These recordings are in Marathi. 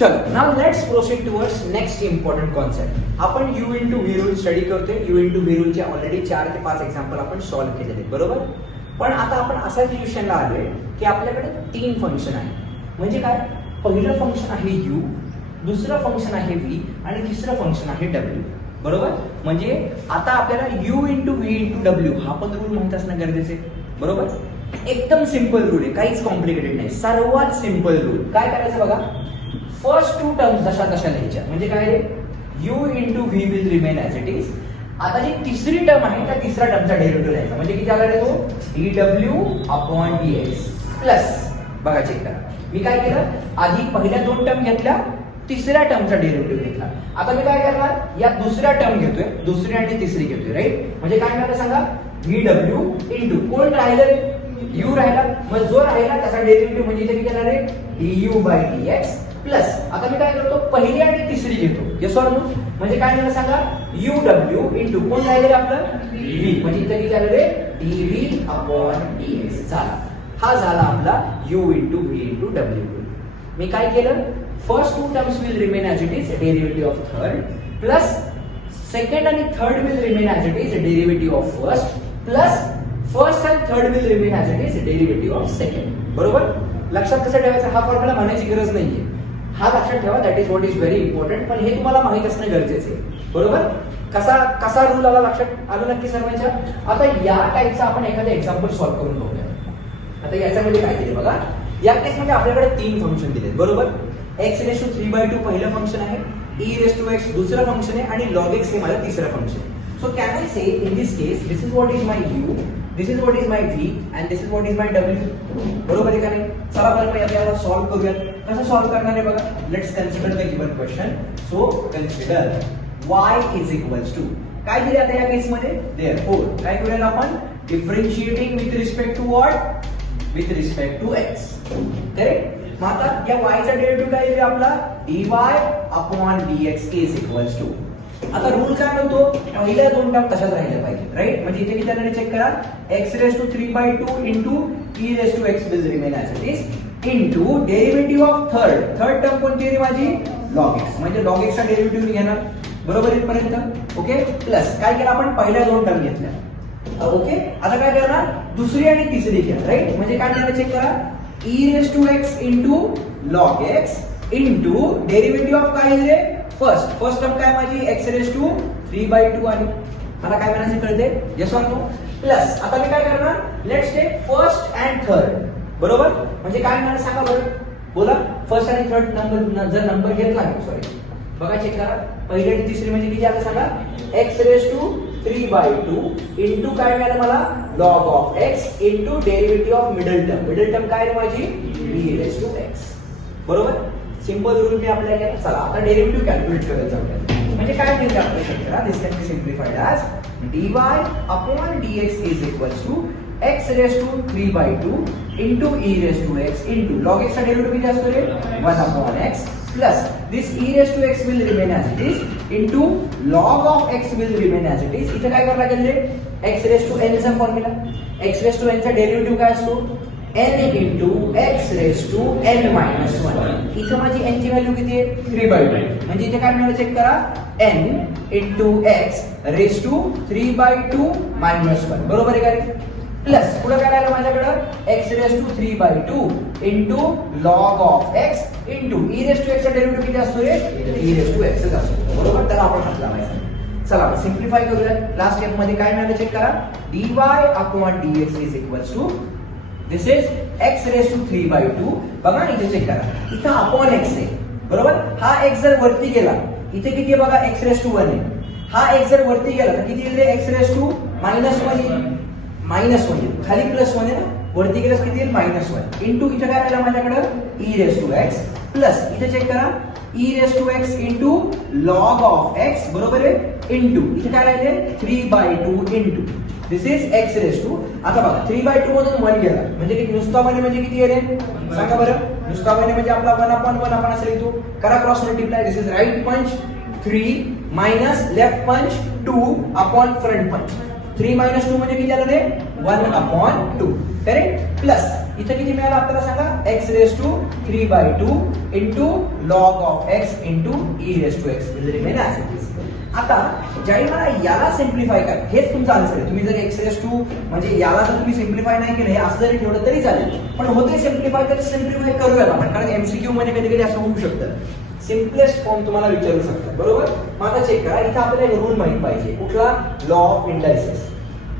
चलो now let's proceed towards next important concept. आपण u into V rule study करतोय. u इंटू व्ही रूलचे ऑलरेडी 4 ते 5 एक्झाम्पल आपण सॉल्व्ह केलेले बरोबर. पण आता आपण अशा सिच्युएशनला आलोय की आपल्याकडे 3 फंक्शन आहे. म्हणजे काय, पहिलं फंक्शन आहे u, दुसरं फंक्शन आहे v आणि तिसरं फंक्शन आहे w बरोबर. म्हणजे आता आपल्याला u into V into w हा पण रूल माहित असणं गरजेचं आहे बरोबर. एकदम सिंपल रूल आहे, काहीच कॉम्प्लिकेटेड नाही, सर्वात सिंपल रूल. काय करायचं बघा, फर्स्ट 2 टर्म्स जशा तशा लिहायच्या. म्हणजे काय रे, u into V will remain as it is. आता जी तिसरी टर्म आहे त्या तिसऱ्या टर्मचा डेरिव्हेटिव्ह लिहायचा. म्हणजे किती आला रे तो, dw अपॉन dx प्लस, बघा चेक करा, मी काय केलं, आधी पहिल्या 2 टर्म घेतल्या, तिसऱ्या टर्मचा डेरिव्हेटिव्ह घेतला. आता मी काय करणार, या दुसऱ्या टर्म घेतोय, दुसरी आणि तिसरी घेतोय राईट. म्हणजे काय मिळालं सांगा, vw इंटू कोण राहिलं रे, u राहिला, मग जो राहिला त्याचा डेरिव्हेटिव्ह म्हणजे इथे किती येणार आहे, du बाय dx प्लस. आता मी काय करतो, पहिली आणि तिसरी घेतो, येस ऑर नो. म्हणजे काय मिळालं सांगा, uw इंटू कोण राहिलं आपलं, v, म्हणजे इथे किती आलं रे, dv अपॉन dx झाला. हा झाला आपला u into v into w. मी काय केलं, first 2 terms will remain as it is, derivative of third, plus second आणि third will remain as it is, derivative of first, plus first and third will remain as it is, derivative of second बरोबर. लक्षात कसं ठेवायचं, हा फॉर्म्युला म्हणायची गरज नाहीये, हा लक्षात ठेवा, that is what is very important. पण हे तुम्हाला माहित असणं गरजेचं आहे बरोबर. कसा कसा रूल आला लक्षात आलं नक्की सर्वांच्या. आता या टाईपचा आपण एखादं एक्झाम्पल सॉल्व्ह करून बघूया. आता याच्यामध्ये काय दिले बघा, या केसमध्ये आपल्याकडे 3 फंक्शन दिलेत बरोबर. x रेस टू 3/2 पहिलं फंक्शन आहे, e रेस टू x दुसरं फंक्शन आहे आणि log x हे माझं तिसरं फंक्शन आहे. So can I say in this case this is what is my u, this is what is my v and this is what is my w बरोबर आहे का नाही. चला बरं मग याला सॉल्व्ह करूया. कसं सॉल्व्ह करणार आहे बघा, let's consider the given question. So consider y is equals to, काय दिले आता या केसमध्ये, देअरफॉर काय करूया आपण, differentiating with respect to what, with respect to x correct. मग आता या y चा डेरिव्हेटिव्ह काय आहे आपला, dy upon dx is equals to. आता रूल काय म्हणतो, पहिल्या 2 टर्म तशाच राहिल्या पाहिजे राईट. म्हणजे इथे किती आलं चेक करा, x raise to 3/2 into e raise to x will remain as it is into derivative of third term कोणती आहे माझी, log x. म्हणजे log x चा डेरिव्हेटिव्ह मी घेणार बरोबर इथपर्यंत ओके. प्लस काय केलं आपण, पहिल्या 2 टर्म घेतल्या ओके. आता काय करणार, दुसरी आणि तिसरी घ्या राईट. म्हणजे काय करणार चेक करा, e raise to x into log x into derivative of काय आहे, फर्स्ट टर्म काय माझी, x रेस टू 3/2 आली. मला काय म्हणायचं कळते, येस ऑर नो. प्लस आता मी काय करणार, let's take first and third बरोबर. म्हणजे काय म्हणायचं सांगा बरं, बोला. फर्स्ट आणि थर्ड नंबर जर नंबर घेतला, सॉरी बघा चेक करा, पहिली आणि तिसरी म्हणजे किती आलं सांगा, x रेस टू 3/2 इंटू काय मिळालं मला, log of x into derivative of middle term काय आहे माझी, e रेस टू x बरोबर. सिंपल रूल मी आपल्याला केला. चला आता डेरिव्हेटिव्ह कॅल्क्युलेट करायचं आपल्याला. म्हणजे काय मिळते आपल्याला चेक करा, this can be simplified as dy upon dx is equals to x raise to 3/2 into e raise to x into log x चा डेरिव्हेटिव्ह किती असतो रे, 1 upon x plus this e raise to x will remain as it is into log of x will remain as it is. इथे काय करायला लागेल रे, x रेस टू n चा formula, x raise to n चा डेरिव्हेटिव्ह काय असतो, n into x raise to n minus 1. इथं माझी n ची व्हॅल्यू किती आहे, 3/2. म्हणजे इथे काय मिळालं चेक करा, n into x raise to 3/2 minus 1 बरोबर आहे का रे. प्लस पुढे काय आलं माझ्याकडं, x raise to 3/2 into log of x into e raise to x चा डेरिव्हेटिव्ह किती असतो रे, e रेस टू x असतो बरोबर. त्याला आपण हात लावायचा. चला सिम्प्लिफाय करूया. लास्ट स्टेप मध्ये काय मिळालं चेक करा, dy upon dx is equals to this is x raise to 3/2. बघा इथे चेक करा, इथं अपॉन x आहे बरोबर. हा x जर वरती गेला, इथे किती आहे बघा, x रेस टू 1 आहे. हा x जर वरती गेला तर किती येईल, x रेस टू -1 येईल, -1 येईल. खाली +1 आहे ना, वरती गेल्यास किती येईल, -1 इंटू इथे काय राहिलं माझ्याकडं, e raise to x plus इथे चेक करा, e raise to x into log of x बरोबर आहे इंटू इथे काय राहिले 3/2 into this is x raise to. आता बघा 3/2 मधून 1 गेला म्हणजे किती, नुसता 1 म्हणजे किती आहे रे सांगा बरं. नुसता 1 म्हणजे आपला 1/1 आपण असं लिहितो. करा cross multiply, this is right punch 3 minus left पंच 2 अपॉन फ्रंट पंच. 3 मायनस 2 म्हणजे किती आलं रे, 1/2 करेक्ट. प्लस इथे किती मिळालं आपल्याला सांगा, x raise to 3/2 into log of x into e raised to x will remain as it is. आता ज्यावेळी मला याला सिम्प्लिफाय करा, हेच तुमचं आन्सर आहे. तुम्ही जर x raised to म्हणजे याला जर तुम्ही सिम्प्लिफाय नाही केलं, हे असं जरी ठेवलं तरी चालेल, पण होते सिम्प्लिफाय तर सिम्प्लिफाय करूयात आपण, कारण एमसीक्यू मध्ये कधी कधी असं होऊ शकतं. सिम्पलेस्ट फॉर्म तुम्हाला विचारू शकतात, बरोबर. मग आता चेक करा, इथे आपल्याला एक रूल माहित पाहिजे, कुठला? Law of indices.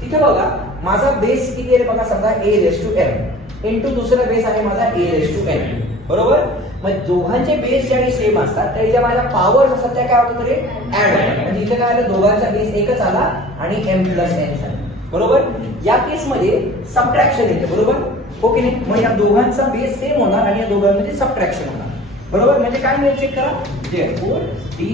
तिथे बघा माझा बेस किती आहे बघा, समजा a raised to m into दुसरा बेस आहे माझा a raised to n, बरोबर. मग दोघांचे बेस ज्यावेळी सेम असतात त्यावेळी ज्या माझ्या पॉवर्स असतात त्या काय होतं तरी ऍड होतात. म्हणजे इथे काय आलं, दोघांचा बेस एकच आला आणि m प्लस n झाला, बरोबर. या केस मध्ये सबट्रॅक्शन येते, बरोबर हो की नाही. मग या दोघांचा बेस सेम होणार आणि या दोघांमध्ये सबट्रॅक्शन होणार, बरोबर. म्हणजे काय मिळेल चेक करा, therefore dy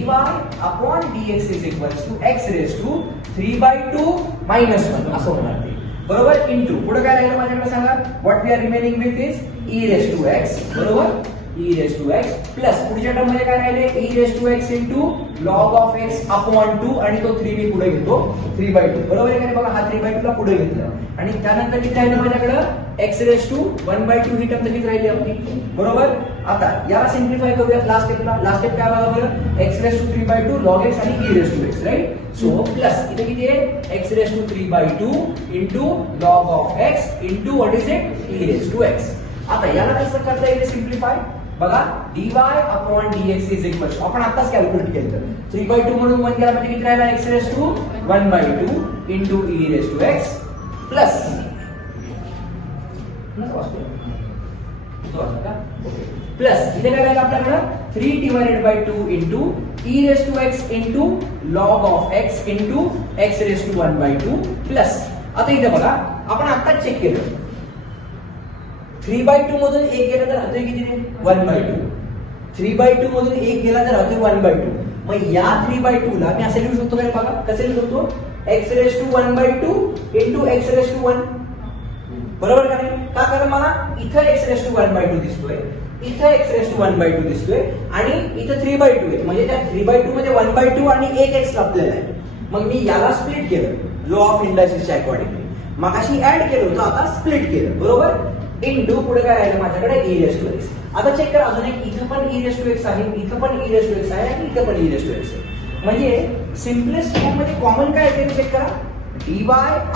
upon dx is equals to x raised to 3/2 minus 1 असं होणार ते, बरोबर. इंटू पुढे काय राहिलं माझ्याकडे सांगा, what we are remaining with is e raised to x, बरोबर. e raised to x plus पुढच्या टर्म मध्ये काय राहिले, e raised to x into log of x upon 2 आणि तो 3 मी पुढे घेतो 3/2, बरोबर आहे का नाही. बघा हा 3/2 ला पुढे घेतला आणि त्यानंतर किती राहिलं माझ्याकडे x raised to 1/2 he term तशीच राहिली आपली, बरोबर. आता याला सिम्प्लिफाय करूयात लास्ट स्टेपला. लास्ट स्टेप काय बघा बरं, x raised to 3/2 log x आणि e raised to x, right. So plus इथे किती आहे, x raised to 3/2 into log of x into what is it, e raised to x. आता याला कसं करता येईल सिम्प्लिफाय, बघा dy upon dx is equal to, आपण आताच कॅल्क्युलेट केलं, 3/2 म्हणून 1 केला म्हणजे किती राहिला, x raised to 1/2 into e raised to x plus plus इथे काय राहिलं आपल्याकडं 3 divided by 2 into e raised to x into log of x into x raised to 1/2 plus. आता इथे बघा आपण आताच चेक केलं, 3/2 मधून 1 गेला तर राहतोय किती, 1/2. 3/2 मधून 1 गेला तर राहतोय 1/2. मग या 3/2 ला मी असे लिहू शकतो काय बघा, कसे लिहू शकतो, x raised to 1/2 into x raised to 1, बरोबर का नाही. का, कारण मला इथं x raised to 1/2 दिसतोय, इथं x raised to 1/2 दिसतोय आणि इथं 3/2 आहे, म्हणजे त्या 3/2 मध्ये 1/2 आणि 1x लपलेला आहे. मग मी याला स्प्लिट केलं लॉ ऑफ इंडायसेसच्या अकॉर्डिंगली, मगाशी ऍड केलं होतं, आता स्प्लिट केलं, बरोबर. इंटू पुढे काय राहिलं माझ्याकडे e raised to x. आता चेक करा, अजून एक इथं पण e raised to x आहे, इथं पण e raised to x आहे आणि इथं पण e raised to x आहे. म्हणजे सिम्पलेस्ट फॉर्म मध्ये कॉमन काय येते चेक करा, dy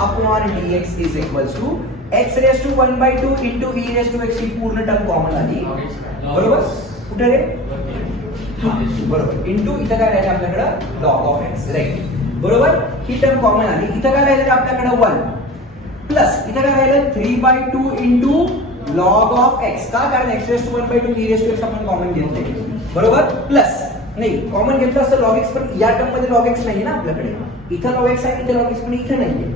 upon dx is equals to x raised to 1/2 into e raised to x ही पूर्ण टर्म कॉमन आली, बरोबर. कुठे रे, बरोबर. इंटू इथं काय राहिलं आपल्याकडे log of x, राईट, बरोबर. ही टर्म कॉमन आली. इथं काय राहिलं आपल्याकडे 1 प्लस इथं काय राहिलं 3/2 इंटू लॉग ऑफ x. का, कारण x raised to 1/2 e raised to x आपण कॉमन घेतले, बरोबर. प्लस नाही, कॉमन घेतलं असतं log x, पण या टर्म मध्ये log x नाही ना आपल्याकडे, इथं log x आहे, इथे log x पण इथे नाहीये,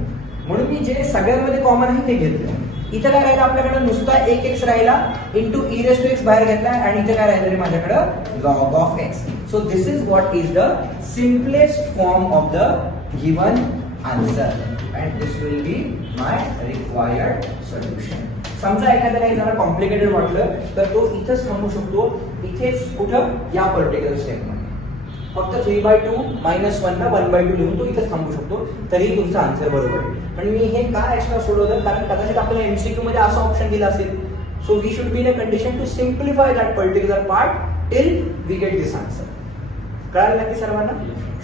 म्हणून मी जे सगळ्यांमध्ये कॉमन आहे ते घेतलं. इथं काय राहिलं आपल्याकडे, नुसता 1x राहिला into e raised to x बाहेर घेतलाय आणि इथे काय राहिलं माझ्याकडे log of x. So this is what is the simplest form of the given answer and this will be my required solution. समजा एखाद्याला हे जरा कॉम्प्लिकेटेड वाटलं तर तो इथंच थांबू शकतो, इथेच कुठं, या पर्टिक्युलर स्टेपमध्ये फक्त 3/2 minus 1 ला 1/2 लिहून तो इथंच थांबू शकतो, तरी तुमचा आन्सर बरोबर आहे. पण मी हे का एक्स्ट्रा सोडवलं, कारण कदाचित आपल्याला एमसीक्यू मध्ये असं ऑप्शन दिला असेल, so we should be in a condition to simplify that particular part till we get this answer. कळालं नक्की सर्वांना,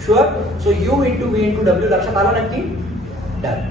sure. So u into v into w लक्षात आलं नक्की. Done.